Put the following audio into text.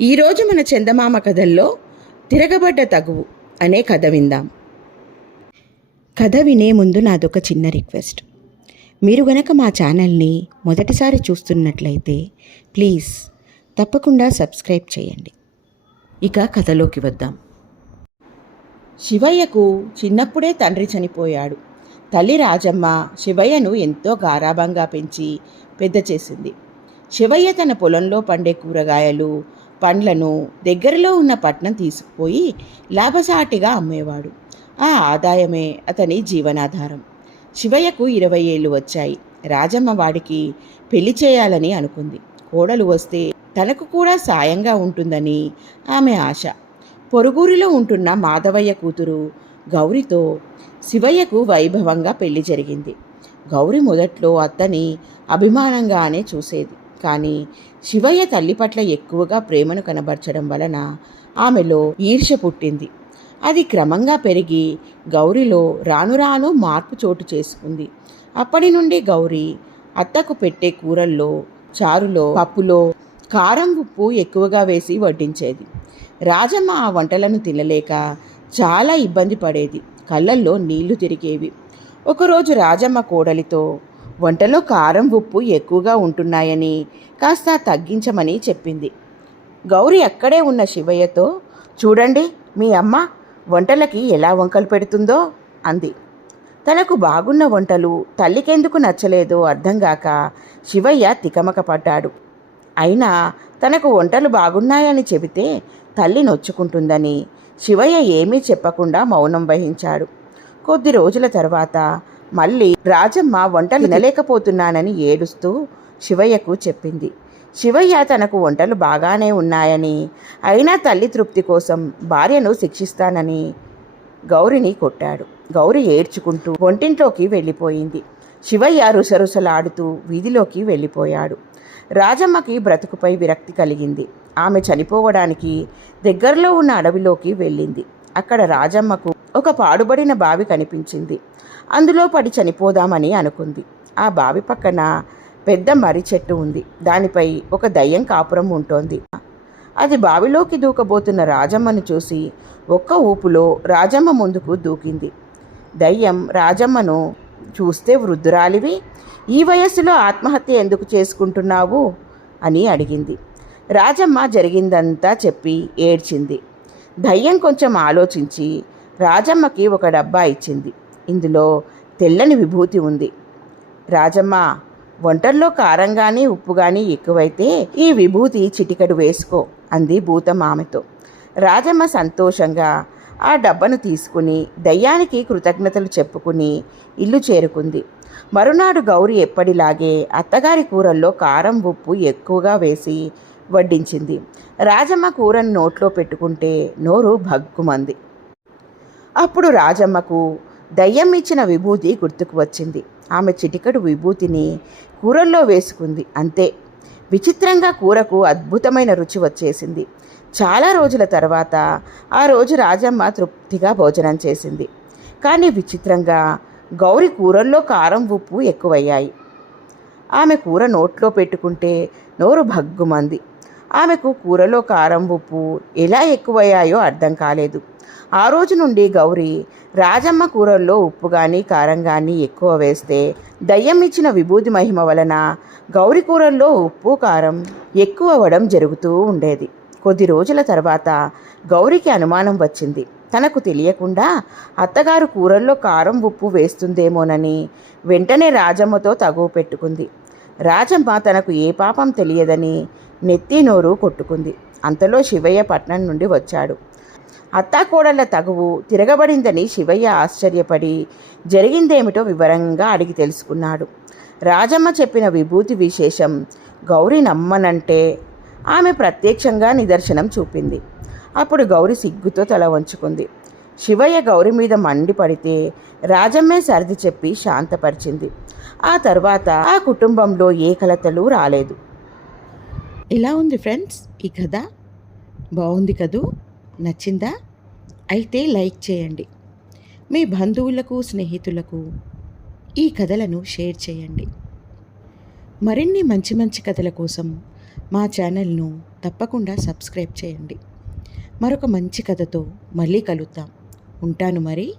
ఈరోజు మన చందమామ కథల్లో తిరగబడ్డ తగువు అనే కథ విందాం. కథ వినే ముందు నాదొక చిన్న రిక్వెస్ట్. మీరు గనక మా ఛానల్ని మొదటిసారి చూస్తున్నట్లయితే ప్లీజ్ తప్పకుండా సబ్స్క్రైబ్ చేయండి. ఇక కథలోకి వద్దాం. శివయ్యకు చిన్నప్పుడే తండ్రి చనిపోయాడు. తల్లి రాజమ్మ శివయ్యను ఎంతో గారాబంగా పెంచి పెద్ద చేసింది. శివయ్య తన పొలంలో పండే కూరగాయలు, పండ్లను దగ్గరలో ఉన్న పట్నం తీసుకుపోయి లాభసాటిగా అమ్మేవాడు. ఆ ఆదాయమే అతని జీవనాధారం. శివయ్యకు 20 ఏళ్ళు వచ్చాయి. రాజమ్మ వాడికి పెళ్లి చేయాలని అనుకుంది. కోడలు వస్తే తనకు కూడా సాయంగా ఉంటుందని ఆమె ఆశ. పొరుగురిలో ఉంటున్న మాధవయ్య కూతురు గౌరితో శివయ్యకు వైభవంగా పెళ్లి జరిగింది. గౌరి మొదట్లో అత్తని అభిమానంగానే చూసేది. కానీ శివయ్య తల్లి పట్ల ఎక్కువగా ప్రేమను కనబరచడం వలన ఆమెలో ఈర్ష్య పుట్టింది. అది క్రమంగా పెరిగి గౌరిలో రాను రాను మార్పు చోటు చేసుకుంది. అప్పటి నుండి గౌరి అత్తకు పెట్టే కూరల్లో, చారులో, పప్పులో కారం, ఉప్పు ఎక్కువగా వేసి వడ్డించేది. రాజమ్మ ఆ వంటలను తినలేక చాలా ఇబ్బంది పడేది. కళ్ళల్లో నీళ్లు తిరిగేవి. ఒకరోజు రాజమ్మ కోడలితో వంటలో కారం, ఉప్పు ఎక్కువగా ఉంటున్నాయని కాస్త తగ్గించమని చెప్పింది. గౌరి అక్కడే ఉన్న శివయ్యతో, చూడండి మీ అమ్మ వంటలకి ఎలా వంకలు పెడుతుందో అంది. తనకు బాగున్న వంటలు తల్లికెందుకు నచ్చలేదో అర్థం కాక శివయ్య తికమక పడ్డాడు. అయినా తనకు వంటలు బాగున్నాయని చెబితే తల్లి నొచ్చుకుంటుందని శివయ్య ఏమీ చెప్పకుండా మౌనం వహించాడు. కొద్ది రోజుల తర్వాత మళ్ళీ రాజమ్మ వంటలు తినలేకపోతున్నానని ఏడుస్తూ శివయ్యకు చెప్పింది. శివయ్య తనకు వంటలు బాగానే ఉన్నాయని, అయినా తల్లి తృప్తి కోసం భార్యను శిక్షిస్తానని గౌరిని కొట్టాడు. గౌరి ఏడ్చుకుంటూ వంటింట్లోకి వెళ్ళిపోయింది. శివయ్య రుసరుసలాడుతూ వీధిలోకి వెళ్ళిపోయాడు. రాజమ్మకి బ్రతుకుపై విరక్తి కలిగింది. ఆమె చనిపోవడానికి దగ్గరలో ఉన్న అడవిలోకి వెళ్ళింది. అక్కడ రాజమ్మకు ఒక పాడుబడిన బావి కనిపించింది. అందులో పడి చనిపోదామని అనుకుంది. ఆ బావి పక్కన పెద్ద మర్రి చెట్టు ఉంది. దానిపై ఒక దయ్యం కాపురం ఉంటోంది. అది బావిలోకి దూకబోతున్న రాజమ్మను చూసి ఒక్క ఊపులో రాజమ్మ ముందుకు దూకింది. దయ్యం రాజమ్మను చూస్తే, వృద్ధురాలివి, ఈ వయస్సులో ఆత్మహత్య ఎందుకు చేసుకుంటున్నావు అని అడిగింది. రాజమ్మ జరిగిందంతా చెప్పి ఏడ్చింది. దయ్యం కొంచెం ఆలోచించి రాజమ్మకి ఒక డబ్బా ఇచ్చింది. ఇందులో తెల్లని విభూతి ఉంది. రాజమ్మ, వంటల్లో కారం కానీ ఉప్పు కానీ ఎక్కువైతే ఈ విభూతి చిటికెడు వేసుకో అంది భూతం ఆమెతో. రాజమ్మ సంతోషంగా ఆ డబ్బను తీసుకుని దయ్యానికి కృతజ్ఞతలు చెప్పుకుని ఇల్లు చేరుకుంది. మరునాడు గౌరి ఎప్పటిలాగే అత్తగారి కూరల్లో కారం, ఉప్పు ఎక్కువగా వేసి వడ్డించింది. రాజమ్మ కూరను నోట్లో పెట్టుకుంటే నోరు భగ్గుమంది. అప్పుడు రాజమ్మకు దయ్యం ఇచ్చిన విభూతి గుర్తుకు వచ్చింది. ఆమె చిటికెడు విభూతిని కూరల్లో వేసుకుంది. అంతే, విచిత్రంగా కూరకు అద్భుతమైన రుచి వచ్చేసింది. చాలా రోజుల తర్వాత ఆ రోజు రాజమ్మ తృప్తిగా భోజనం చేసింది. కానీ విచిత్రంగా గౌరి కూరల్లో కారం, ఉప్పు ఎక్కువయ్యాయి. ఆమె కూర నోట్లో పెట్టుకుంటే నోరు భగ్గుమంది. ఆమెకు కూరలో కారం, ఉప్పు ఎలా ఎక్కువయ్యాయో అర్థం కాలేదు. ఆ రోజు నుండి గౌరి రాజమ్మ కూరల్లో ఉప్పు కానీ కారం కానీ ఎక్కువ వేస్తే దయ్యం ఇచ్చిన విభూతి మహిమ వలన గౌరి కూరల్లో ఉప్పు, కారం ఎక్కువ అవ్వడం జరుగుతూ ఉండేది. కొద్ది రోజుల తర్వాత గౌరికి అనుమానం వచ్చింది. తనకు తెలియకుండా అత్తగారు కూరల్లో కారం, ఉప్పు వేస్తుందేమోనని వెంటనే రాజమ్మతో తగువ పెట్టుకుంది. రాజమ్మ తనకు ఏ పాపం తెలియదని నెత్తి నోరు కొట్టుకుంది. అంతలో శివయ్య పట్నం నుండి వచ్చాడు. అత్తాకోడళ్ల తగువు తిరగబడిందని శివయ్య ఆశ్చర్యపడి జరిగిందేమిటో వివరంగా అడిగి తెలుసుకున్నాడు. రాజమ్మ చెప్పిన విభూతి విశేషం గౌరి నమ్మనంటే ఆమె ప్రత్యక్షంగా నిదర్శనం చూపింది. అప్పుడు గౌరి సిగ్గుతో తల వంచుకుంది. శివయ్య గౌరి మీద మండిపడితే రాజమ్మే సర్ది చెప్పి శాంతపరిచింది. ఆ తర్వాత ఆ కుటుంబంలో ఏ కలతలు రాలేదు. ఎలా ఉంది ఫ్రెండ్స్ ఈ కథ? బాగుంది కదూ? నచ్చిందా? అయితే లైక్ చేయండి. మీ బంధువులకు, స్నేహితులకు ఈ కథలను షేర్ చేయండి. మరిన్ని మంచి మంచి కథల కోసం మా ఛానల్ను తప్పకుండా సబ్స్క్రైబ్ చేయండి. మరొక మంచి కథతో మళ్ళీ కలుద్దాం. ఉంటాను మరి.